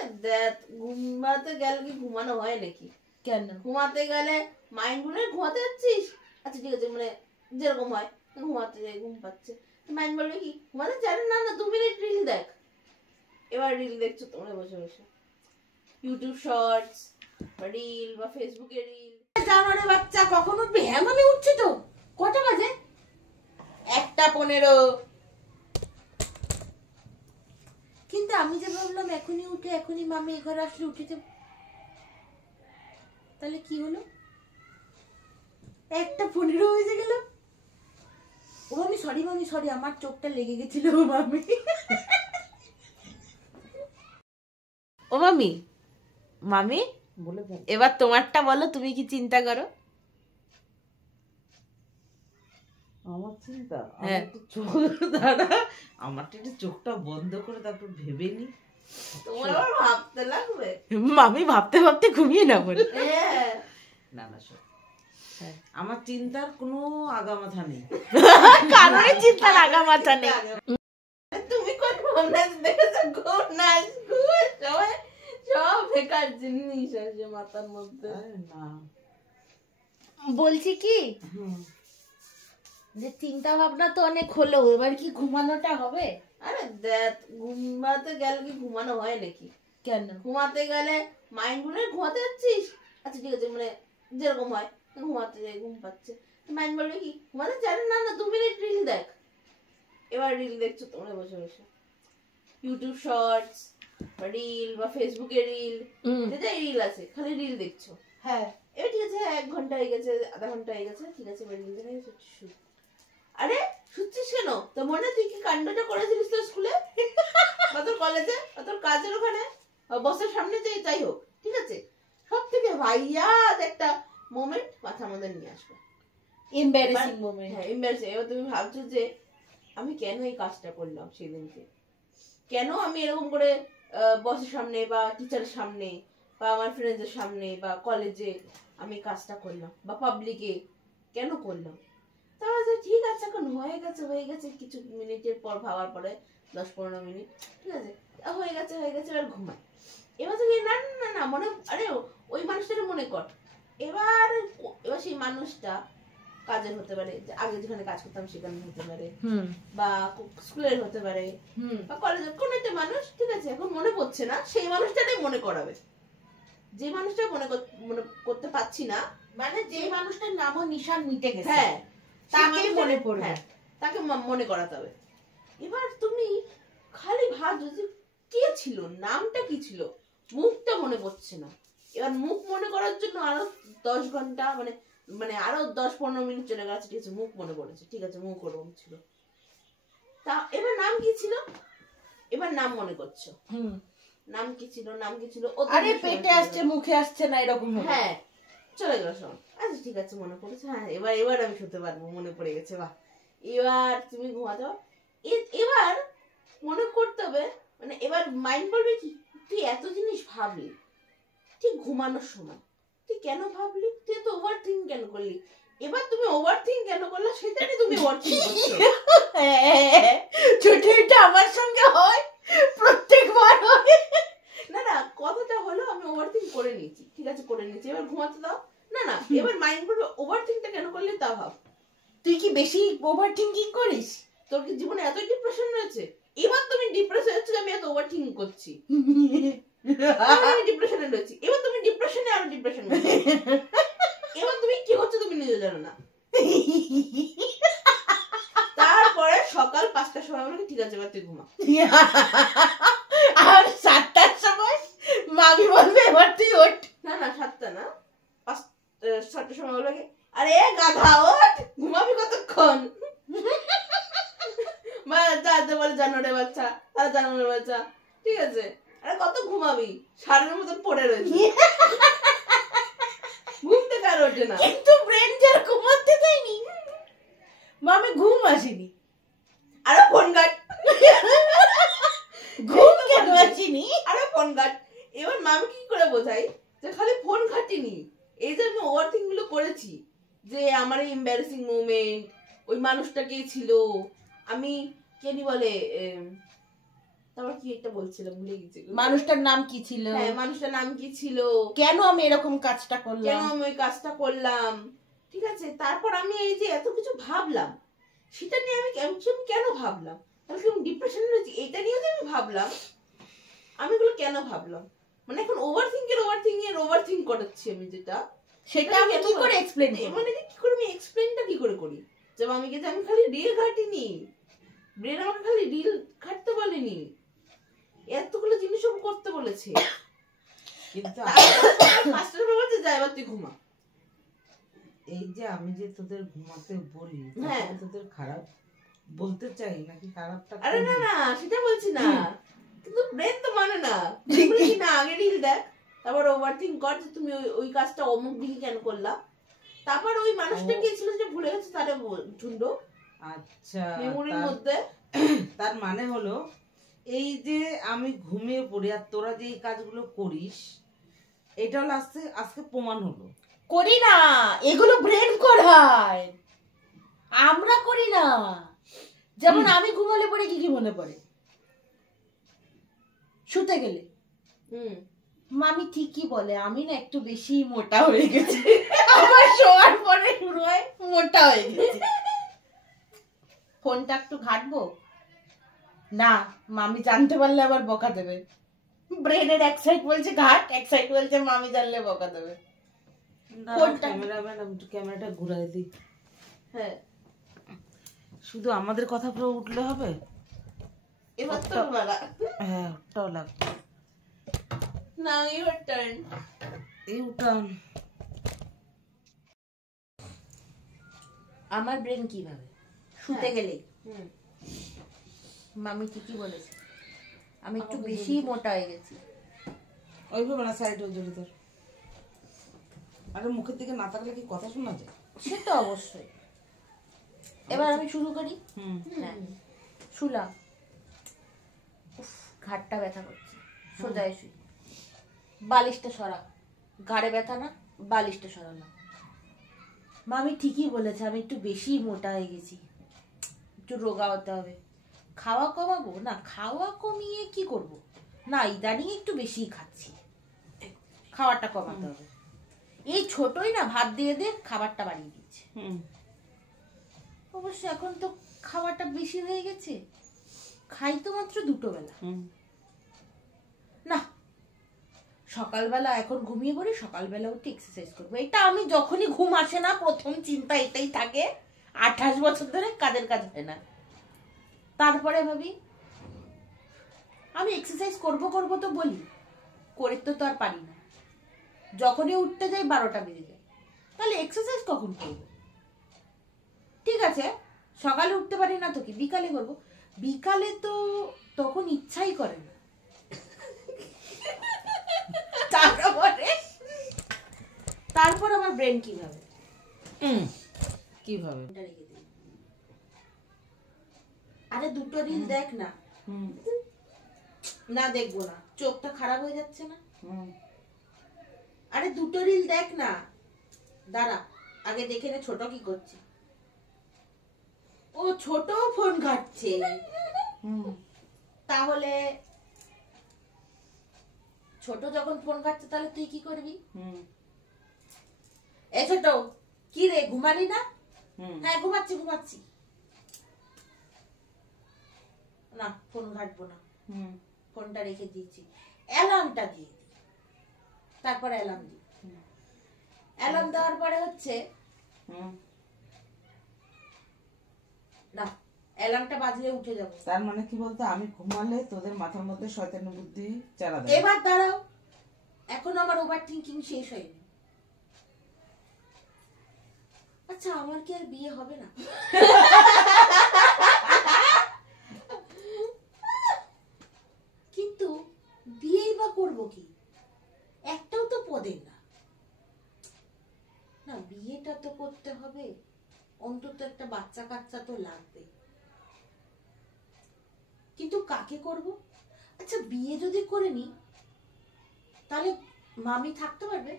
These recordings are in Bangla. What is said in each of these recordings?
আরে দেখ, ঘুমাতে গেলে কি ঘুমানো হয় নাকি? কেন ঘুমাতে গেলে মাইন্ড বলে ঘুমাতে যাচ্ছিস, আচ্ছা ঠিক আছে, মানে যেরকম হয় ঘুমাতে যাই, ঘুম পাচ্ছে, মাইন্ড বলবে কি ঘুমাতে চাই না, না 2 মিনিট রিল দেখ। এবার রিল দেখছো তোমরা বসে বসে, ইউটিউব শর্টস বা রিল বা ফেসবুকে রিল। জানোরে বাচ্চা কখন উঠবে? হ্যাঁ মামি উঠছি তো। কটা বাজে? 1:15। কিন্তু আমি যে ভাবলাম এখনই উঠে এখনই মামি এই ঘরে আসলে উঠেছে, তাহলে কি হলো? 1:15 হয়ে গেল। ও মামি সরি, মামি সরি, আমার চোখটা লেগে গেছিল মামি। ও মামি, মামি বলে এবার তোমারটা বলো, তুমি কি চিন্তা করো? আমার চিন্তা, হ্যাঁ। আমারটা একটু চোখটা বন্ধ করে তারপর ভেবে নি। তোমার আবার ভাবতে লাগবে। মামি ভাবতে ভাবতে ঘুমিয়ে না বলে। না না সব আমার চিন্তার কোনো আগামাথা নেই। কারণে চিন্তার আগামাথা নেই। তুমি কোন ঘুমনাস দেখেছো? ঘুমনাস সবাই সব বেকার জিনিস আছে মাথার মধ্যে। না বলছি কি যে চিন্তা ভাবনা তো অনেক হলো, এবার কি ঘুমানোটা হবে? আরে দেখ, ঘুমাতে গেলে কি ঘুমানো হয় নাকি? কেন ঘুমাতে গেলে মাইন্ড বলে ঘুমাতে যাচ্ছিস, আচ্ছা ঠিক আছে, মানে যেরকম হয় ঘুমাতে যাই, ঘুম পাচ্ছে, মাইন্ড বলবে কি ঘুমাতে চাই না, না 2 মিনিট রিল দেখ। এবার রিল দেখছো তোমরা বসে বসে, ইউটিউব শর্টস বা রিল বা ফেসবুকে রিল, যেটাই রিল আছে খালি রিল দেখছো। হ্যাঁ এবার ঠিক আছে, 1 ঘন্টা হয়ে গেছে, আধা ঘন্টা হয়ে গেছে, ঠিক আছে, এবার রিল দেখে শুট। আরে শুচ্ছিস কেন? তো মনে তুই কি কাণ্ডটা করেছিলিস তোর স্কুলে বা তোর কলেজে বা তোর কাজের ওখানে বসের সামনে, যাই হোক, ঠিক আছে, সব থেকে ভাইয়াদ একটা মোমেন্ট মাথার মধ্যে নিয়ে আসবে, এমবারেসিং মোমেন্ট। হ্যাঁ এমবারেসিং। এবার তুমি ভাবছো যে আমি কেন এই কাজটা করলাম সেদিনকে, কেন আমি এরকম করে বসের সামনে বা টিচারের সামনে বা আমার ফ্রেন্ডসদের সামনে বা কলেজে আমি কাজটা করলাম বা পাবলিকে কেন করলাম। তাহলে ঠিক আছে, এখন হয়ে গেছে কিছু মিনিটের পর ভাবার পরে 10-15 মিনিট, ঠিক আছে, হয়ে গেছে এবার ঘুমাই। এবার থেকে না না না মনে, আরে ওই মানুষটাকে মনে কর। এবার সেই মানুষটা কাজের হতে পারে, আগে যেখানে কাজ করতাম সেখানে হতে পারে, বা স্কুলের হতে পারে, বা কলেজের কোন একটা মানুষ, ঠিক আছে, এখন মনে পড়ছে না, সেই মানুষটাই মনে করাবে। যে মানুষটা মনে করতে পারছি না, মানে যে মানুষটার নামও নিশান মিটে গেছে, হ্যাঁ তাকে মনে পড়বে, হ্যাঁ তাকে মনে করাতে হবে। এবার তুমি খালি ভাবছো যে কে ছিল, নামটা কি ছিল, মুখটা মনে পড়ছে না। এবার মুখ মনে করার জন্য আরো 10 ঘন্টা, মানে আরো 10-15 মিনিট চলে গেছে, ঠিক আছে, মুখ মনে পড়েছে, ঠিক আছে, মুখ ওরকম ছিল, তা এবার নাম কি ছিল, এবার নাম মনে করছো, নাম কি ছিল, আরে পেটে আসছে মুখে আসছে না, এরকম। হ্যাঁ চলে গেল সব, আচ্ছা ঠিক আছে, মনে পড়েছে, হ্যাঁ এবার আমি শুতে পারবো, মনে পড়ে গেছে, বাহ। এবার তুমি ঘুমাতে হবে, এবার মনে করতে হবে, মানে এবার মাইন্ড বলবে কি তুই এত জিনিস ভাবলি ঠিক ঘুমানোর সময়, তুই কেন ভাবলি, তুই তো ওভার থিঙ্ক কেন করলি। এবার তুমি ওভার থিঙ্ক কেন করলে সেটা নিয়ে তুমি ওভার থিঙ্ক করছো। ছোট, এটা আমার সঙ্গে হয়, প্রত্যেকবার হয়। না না কথাটা হলো আমি ওভার থিঙ্ক করে নিয়েছি, ঠিক আছে, করে নিয়েছি, এবার ঘুমাতে দাও। না না এবার মাইন্ড বলবে ওভার থিঙ্কটা কেন করলি তা ভাব। তুই কি বেশি ওভার থিঙ্কিং করিস? তোর কি জীবনে এতই ডিপ্রেশন রয়েছে? এবার তুমি ডিপ্রেশন হচ্ছে, আমি এত ওভার থিঙ্ক করছি, আমি ডিপ্রেশনে রয়েছি, এবার তুমি ডিপ্রেশনে আরো ডিপ্রেশন, এবার তুমি কি করছো তুমি নিজে জানো না। তারপরে সকাল 5টার সময় বলে ঠিক আছে এবার তুই ঘুমা, আর 7টার সময় মামি বলবে এবার তুই ওঠ। না না 7টা না, 7টার সময় বলবে আরে গাধা ওঠ, ঘুমাবি কতক্ষণ। বলে জানোরে বাচ্চা, তারা জানোরে বাচ্চা, ঠিক আছে, আরে কত ঘুমাবি, সারের মতন পড়ে রয়েছে, ঘুম থেকে আর ওঠে না। কিন্তু ব্রেন যার ঘুমাতে দেয়নি, মামি ঘুম আসেনি, আরে ফোন ঘাট, ঘুম কেন আসেনি, আরে ফোন ঘাট। এবার মামি কি করে বোঝাই যে খালি ফোন ঘাটিনি, এই যে আমি ওভার থিঙ্ক গুলো করেছি, যে আমার এই এম্বারেসিং মোমেন্ট, ওই মানুষটা কে ছিল, আমি কেনি বলে তারপর কি একটা বলছিলাম, ভুলে গেছি। মানুষটার নাম কি ছিল, হ্যাঁ, মানুষটার নাম কি ছিল, কেন আমি এরকম কাজটা কেন করলাম। আমি ওই কাজটা করলাম, ঠিক আছে। তারপর আমি এই যে এত কিছু ভাবলাম, সেটা নিয়ে আমি কেন ভাবলাম, তাহলে কি ডিপ্রেশন রয়েছে, এটা নিয়ে যে আমি ভাবলাম, আমি এগুলো কেন ভাবলাম, মানে এখন ওভার থিঙ্ক করাচ্ছি আমি, যেটা সেটা আমি কি করে এক্সপ্লেইন মানে কি করে আমি এক্সপ্লেইনটা কি করে করি, যে আমি খালি রিল ঘাটিনি, ব্রেন আমাকে খালি রিল ঘাটতে বলেনি, এতগুলো জিনিস করতে বলেছে। কিন্তু মাস্টার বলছে যা এবার তুই ঘুমা। এই যে আমি যে তোদের ঘুমাতে বলি, হ্যাঁ। তোদের খারাপ বলতে চাই নাকি খারাপটা? আরে না না, সেটা বলছি না, কিন্তু ব্রেন তো মানে না, বলছি না আগে রিল দেখ, তারপর ওভার থিঙ্ক কর যে তুমি ওই কাজটা অমুক দিকে কেন করলা, তারপর ওই মানুষটা কে ছিল যে ভুলে গেছে তারে ঝুন্ডো আচ্ছা, মেমোরির মধ্যে। তার মানে হলো এই যে আমি ঘুমিয়ে পড়ি আর তোরা যে এই কাজগুলো করিস, এটা হলো আজকে প্রমাণ হলো। করি না, এগুলো ব্রেন করায়, আমরা করি না। যেমন আমি ঘুমালে পরে কি মনে পড়ে, শুতে গেলে মামি ঠিকই বলে আমি না একটু বেশি মোটা হয়ে গেছি, আমার শোয়ার পরে শুরু হয় মোটা হয়ে গেছে, ফোনটা একটু ঘাটবো না, মামি জানতে পারলে আবার বকা দেবে। ব্রেনের এক সাইড বলছে ঘাট, এক সাইড বলছে মামি জানলে বকা দেবে। ক্যামেরাটা ঘুরাই দিই। হ্যাঁ, শুধু আমাদের কথা পুরো উঠলে হবে, এবার তোর বেলা। হ্যাঁ ওটাও লাগবে। নাও ইউর টার্ন। এই উঠান। আমার ব্রেন কিভাবে শুতে গেলে মামি ঠিকই বলেছে আমি একটু বেশি মোটা হয়ে গেছি। ওইভাবে না, সাইড হয়ে জড়িত। আরে মুখের দিকে না তাকালে কি কথা শোনা যায়? সে তো অবশ্যই। এবার আমি শুরু করি। হ্যাঁ, শুলাম, ঘাটটা ব্যথা করছে, সোজায় শুই, বালিশটা সরা, ঘাড়ে ব্যথা না, বালিশটা সরালাম। মামি ঠিকই বলেছে আমি একটু বেশি মোটা হয়ে গেছি, একটু রোগা হতে হবে। খাওয়া কমাবো না, খাওয়া কমিয়ে কি করব না, ইদানিং একটু বেশি খাচ্ছি, খাওয়াটা কমাতে হবে। এই ছোটই না ভাত দিয়ে দিয়ে খাবারটা বাড়িয়ে দিচ্ছে। অবশ্য এখন তো খাওয়াটা বেশি হয়ে গেছে, খাই তো মাত্র 2 বেলা। না, সকালবেলা এখন ঘুমিয়ে পড়ি, সকালবেলা উঠে এক্সারসাইজ করবো। এটা আমি যখনই ঘুম আসে না প্রথম চিন্তা এটাই থাকে, 28 বছর ধরে কাজের কাজ হয় না। তারপরে ভাবি আমি এক্সারসাইজ করব তো বলি, করে তো আর পারি না। যখনই উঠতে যাই 12টা বেজে যায়, তাহলে এক্সারসাইজ কখন করবো? ঠিক আছে, সকালে উঠতে পারি না তো কি, বিকালে করবো। বিকালে তো তখন ইচ্ছাই করে না। তারপর আমার ব্রেন কিভাবে কিভাবে? আরে 2টো রিল দেখ না, না দেখবো না, চোখটা খারাপ হয়ে যাচ্ছে না। আরে 2টো রিল দেখ না, দাঁড়া আগে দেখে নে ছোট কি করছে। ও ছোট ফোন ঘাটছে, তাহলে ছোট যখন ফোন ঘাটছে তাহলে তুই কি করবি? এ ছোট, কি রে ঘুমালি না? হ্যাঁ ঘুমাচ্ছি। না, ফোন ঘাটবো না, ফোনটা রেখে দিয়েছি, অ্যালার্মটা দিয়ে দিই। তারপর অ্যালার্ম দিই, অ্যালার্ম দেওয়ার পরে হচ্ছে না, অ্যালার্মটা বাজলে উঠে যাবো। তার মানে কি বলতো, আমি ঘুমালে তোদের মাথার মধ্যে শয়তানি বুদ্ধি চালা দেয়। এবার দাঁড়াও, এখন আমার ওভার থিঙ্কিং শেষ হয়নি। আচ্ছা, আমার কি আর বিয়ে হবে না? কিন্তু বিয়েই বা করবো কি, একটাও তো পদের না। না, বিয়েটা তো করতে হবে, অন্তত একটা বাচ্চা কাচ্চা তো লাগবে। কিন্তু কাকে করব? আচ্ছা, বিয়ে যদি করে নি তাহলে মামি থাকতে পারবে?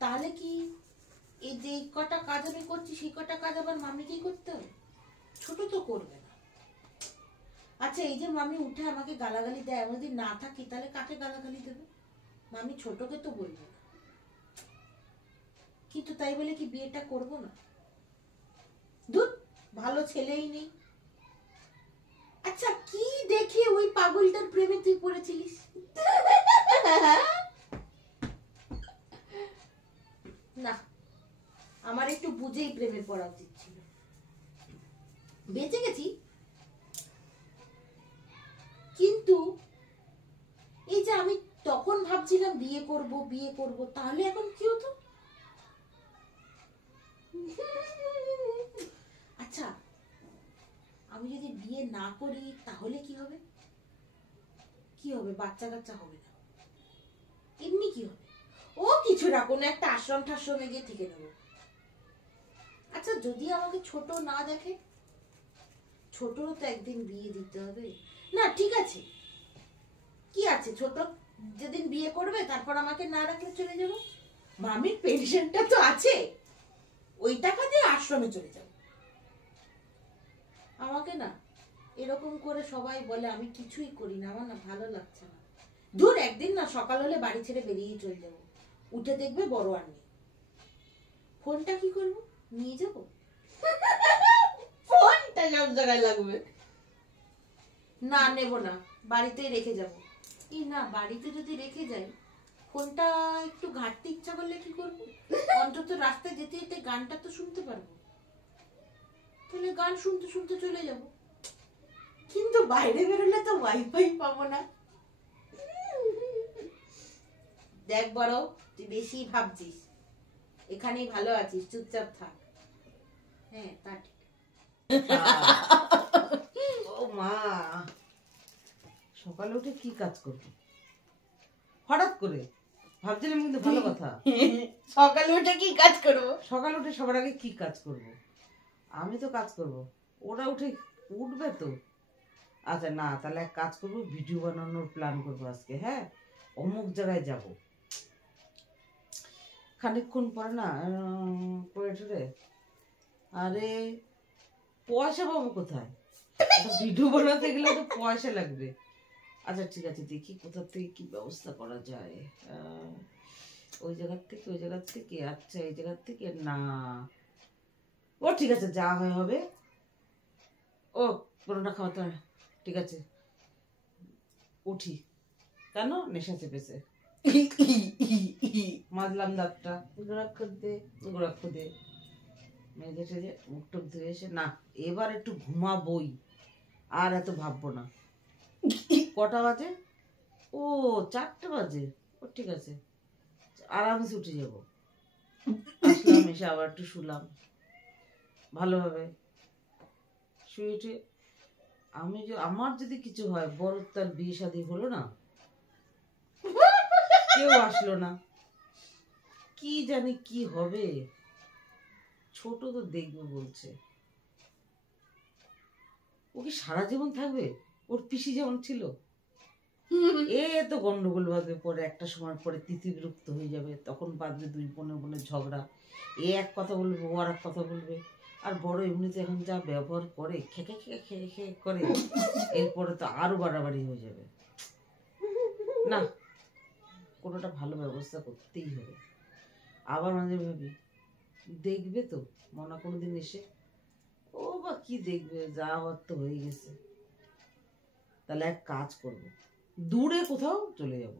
তাহলে কি এই যে কটা কাজ আমি করছি সেই কটা কাজ আবার মামিকেই করতে হবে? ছোট তো করবে না। আচ্ছা এই যে মামি উঠে আমাকে গালাগালি দেয়, আমি যদি না থাকি তাহলে কাকে গালাগালি দেবে? মামি ছোটকে তো বলবে না, কিন্তু তাই বলে কি বিয়েটা করব না? ধুর, ভালো ছেলেই নেই। আচ্ছা কি দেখে ওই পাগলটার প্রেমে তুই পড়েছিলিস? না, আমার একটু বুঝেই প্রেমে পড়া উচিত ছিল। বেঁচে গেছি, কিন্তু এই যে আমি তখন ভাবছিলাম বিয়ে করব বিয়ে করব, তাহলে এখন কি হতো? আচ্ছা আমি যদি বিয়ে না করি তাহলে কি হবে? কি হবে? বাচ্চা কাচ্চা হবে না, এমনি কি হবে? ও কিছু না, কোনো একটা আশ্রম ঠাশ্রমে গিয়ে থেকে নেবো। আচ্ছা যদি আমাকে ছোট না দেখে, ছোটরও তো একদিন বিয়ে দিতে হবে না? ঠিক আছে, কি আছে, ছোট যেদিন বিয়ে করবে তারপর আমাকে না রাখলে চলে যাব। মামির পেনশনটা তো আছে, ওই টাকা দিয়ে আশ্রমে চলে যাব। আমাকে না এরকম করে সবাই বলে আমি কিছুই করি না, আমার না ভালো লাগছে না। দূর, একদিন না সকাল হলে বাড়ি ছেড়ে বেরিয়েই চলে যাবো, উঠে দেখবে বড় আর নেই। ফোনটা কি করবো? নিয়ে যাবো? ফোনটা সব জায়গায় লাগবে। না নেব না, বাড়িতেই রেখে যাব। এই না, বাড়িতে যদি রেখে যাই ফোনটা একটু ঘাটতে ইচ্ছা করলে কি করব? অন্তত রাস্তায় যেতে যেতে গানটা তো শুনতে পারবো, তাহলে গান শুনতে শুনতে চলে যাব। কিন্তু বাইরে বেরোলে তো ওয়াইফাই পাবো না। দেখ বড়, তুই বেশি ভাবছিস, এখানেই ভালো আছিস, চুপচাপ থাক। হ্যাঁ তা ঠিক। ও মা, সকালে উঠে কি কাজ করবো হঠাৎ করে ভাবছিলাম, কিন্তু ভালো কথা। সকালে উঠে কি কাজ করবো? সকালে উঠে সবার আগে কি কাজ করব? আমি তো কাজ করব, ওরা উঠবে তো। আচ্ছা না, তাহলে এক কাজ করবো, ভিডিও বানানোর প্ল্যান করবো আজকে। হ্যাঁ, অমুক জায়গায় যাব, খানিকক্ষণ পরে না করে টরে, আরে পয়সা পাবো কোথায়? ভিডিও বানাতে গেলে তো পয়সা লাগবে। আচ্ছা ঠিক আছে, দেখি কোথা থেকে কি ব্যবস্থা করা যায়। ওই জায়গার থেকে আচ্ছা এই জায়গার থেকে না, ও ঠিক আছে, যা হয় হবে। ও পুরোটা খাওয়াতে হয়, ঠিক আছে উঠি। কেন? নেশা চেপেছে। মাজলাম দাঁতটা, গোড়া খুদে মেজে টেজে মুখ টুক ধুয়ে এসে না, এবার একটু ঘুমাবই, আর এত ভাববো না। কটা বাজে? ও 4টে বাজে। ও ঠিক আছে, আরামসে উঠে যাবো। আসলাম, এসে আবার একটু শুলাম ভালোভাবে, শুয়ে উঠে আমার যদি কিছু হয়, বড় তার বিয়ে শাদী হলো না, কেউ আসলো না, কি জানি কি হবে। ছোট তো দেখবে বলছে, ও কি সারা জীবন থাকবে? ওর পিসি যেমন ছিল, এ তো গন্ডগোল বাঁধবে, পরে একটা সময় পরে তিতিবিরক্ত হয়ে যাবে, তখন বাঁধবে দুই বোনের ঝগড়া। এ এক কথা বলবে, ও আর এক কথা বলবে। আর বড় এমনিতে এখন যা ব্যবহার করে, খেকে খেকে খেকে খেকে করে, এরপরে তো আরো বাড়াবাড়ি হয়ে যাবে। না, কোনোটা ভালো ব্যবস্থা করতেই হবে। আবার মাঝে ভাবি, দেখবে তো মনা কোনোদিন এসে, ও বা কি দেখবে, যা হওয়ার তো হয়ে গেছে। তাহলে এক কাজ করব, দূরে কোথাও চলে যাব।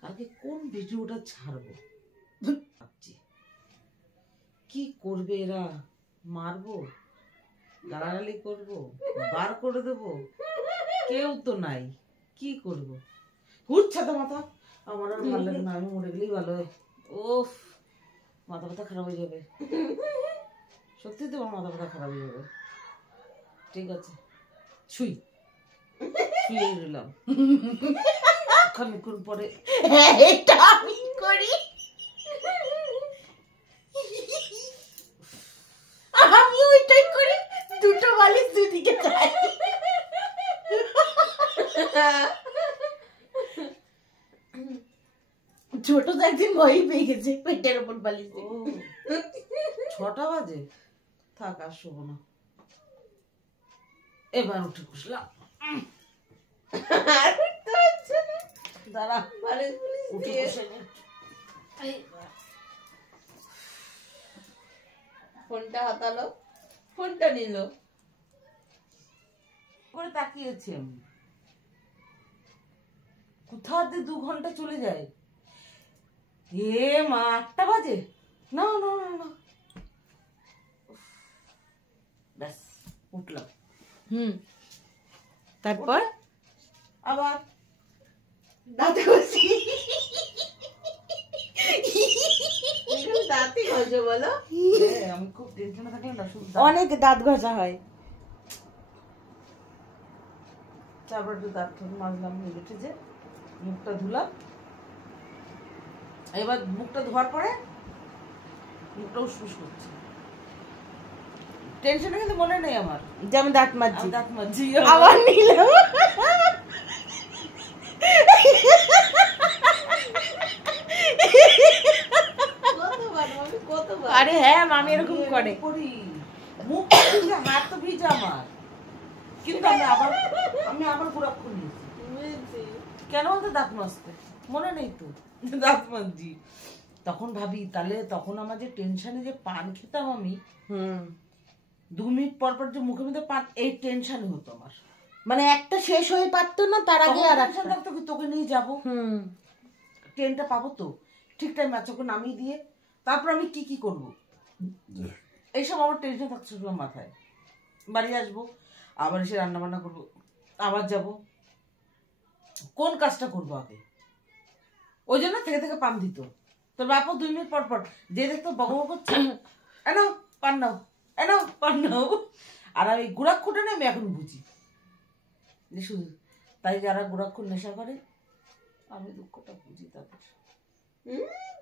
কালকে কোন ভিডিওটা ছাড়বো ভাবছি। কি করবে এরা? মারবো, গালাগালি করবো, বার করে দেবো, কেউ তো নাই, কি করব? হুচ্ছে তো মাথা, আমার আর ভালো লাগে না, আমি মরে গেলেই ভালো হয়। ওফ, মাথা ব্যথা খারাপ হয়ে যাবে, সত্যি তো আমার মাথা ব্যথা খারাপ হয়ে যাবে। ঠিক আছে, শুয়ে রইলাম, খানিকক্ষণ পরে এটা আমি করি, আমি ওইটাই করি, দুটো বালিশ দুদিকে খাই। ছোট তো একদিন ভয়ই পেয়ে গেছে, পেটের ওপর বালিশ দিয়ে। 6টা বাজে, থাক আর শোবো না। এবার উঠে বসলাম। আর উঠতে হচ্ছে না। দাঁড়া, বালিশ বুলিশ উঠে দিয়ে বসে নি। ফোনটা হাতালো, ফোনটা নিল। করে তাকিয়েছি আমি, কোথাও 2 ঘন্টা চলে যায়। এ মা, 8টা বাজে। না না না না, ব্যাস উঠলাম। তারপর আবার দাঁতে ঘষি। এগুলো দাঁতে ঘষো বলো? আমি খুব টেনশনে থাকলে না, শুধু অনেক দাঁত ঘষা হয়। তারপর একটু দাঁত মাজলাম, উঠে যে মুখটা ধুলাম। এবার মুখটা ধোয়ার পরে মুখটা উসফুস করছে। টেনশনটা কিন্তু মনে নেই আমার, যেমন দাঁত মাজছি, আমি দাঁত মাজছি। আবার নিলাম। কতবার মামি, কতবার? আরে হ্যাঁ, মামি এরকম করে। করি, মুখ ভিজা, হাত তো ভিজা আমার, কিন্তু আমি আবার গুড়াক্ষর নিয়েছি। বুঝেছি। কেন বলতো? দাঁত মাজতে মনে নেই তো, দাঁত মাজছি। তখন ভাবি, তাহলে তখন আমার যে টেনশনে যে পান খেতাম আমি, 2 মিনিট পর পর যে মুখের মধ্যে পান, এই টেনশন হতো আমার। মানে একটা শেষ হয়ে পারতো না, তার আগে আর টেনশন থাকতো কি তোকে নিয়ে যাবো, ট্রেনটা পাবো তো, ঠিক টাইম বাচ্চাকে নামিয়ে দিয়ে তারপর আমি কি করব, এইসব আমার টেনশন থাকছে সব মাথায়। বাড়ি আসবো, আবার এসে রান্না বান্না করবো, আবার যাব, কোন কাজটা করবো আগে। ওই জন্য থেকে থেকে পান দিত। তোর বাপও 2 মিনিট পর পর যে দেখতো বগবগ করছে, এনো পান নাও, এনো পান নাও। আর আমি গুড়াক্ষুটা না, আমি এখন বুঝি যে শুধু তাই যারা গুড়াক্ষুর নেশা করে, আমি দুঃখটা বুঝি তাদের।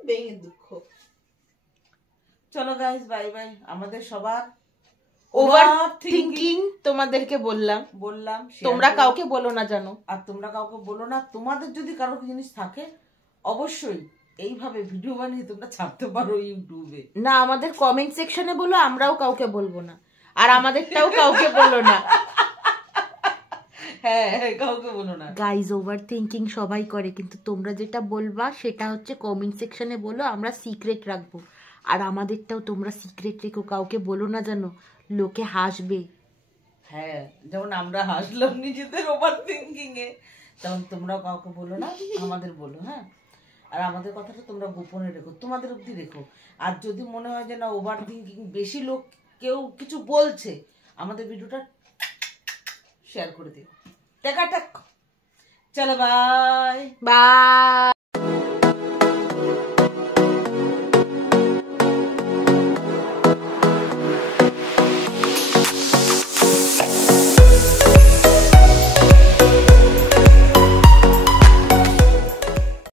ভেঙে দুঃখ। চলো গাইস, বাই বাই। আমাদের সবার ওভার থিঙ্কিং তোমাদেরকে বললাম, share তোমরা করো। কাউকে বলো না জানো। আর তোমরা কাউকে বলো না। তোমাদের যদি কারো জিনিস থাকে, অবশ্যই এইভাবে ভিডিও বানিয়ে তোমরা ছাড়তে পারো ইউটিউবে। না, আমাদের কমেন্ট সেকশনে বলো, আমরাও কাউকে বলবো না। আর আমাদেরটাও কাউকে বলো না। হ্যাঁ, কাউকে বলো না। গাইজ, ওভার থিঙ্কিং সবাই করে, কিন্তু তোমরা যেটা বলবা সেটা হচ্ছে কমেন্ট সেকশনে বলো, আমরা সিক্রেট রাখবো। আর আমাদেরটাও তোমরা সিক্রেট রেখো, কাউকে বলো না জানো, লোকে হাসবে। হ্যাঁ, যেমন আমরা হাসলাম নিজেদের ওভার থিঙ্কিং এ, তেমন তোমরাও কাউকে বলো না, আমাদের বলো। হ্যাঁ, আর আমাদের কথাটা তোমরা গোপনে রেখো, তোমাদের অবধি রেখো। আর যদি মনে হয় যে না ওভার থিঙ্কিং বেশি লোক কেউ কিছু বলছে, আমাদের ভিডিওটা শেয়ার করে দিও। টেকা টেক। চলো বাই বাই।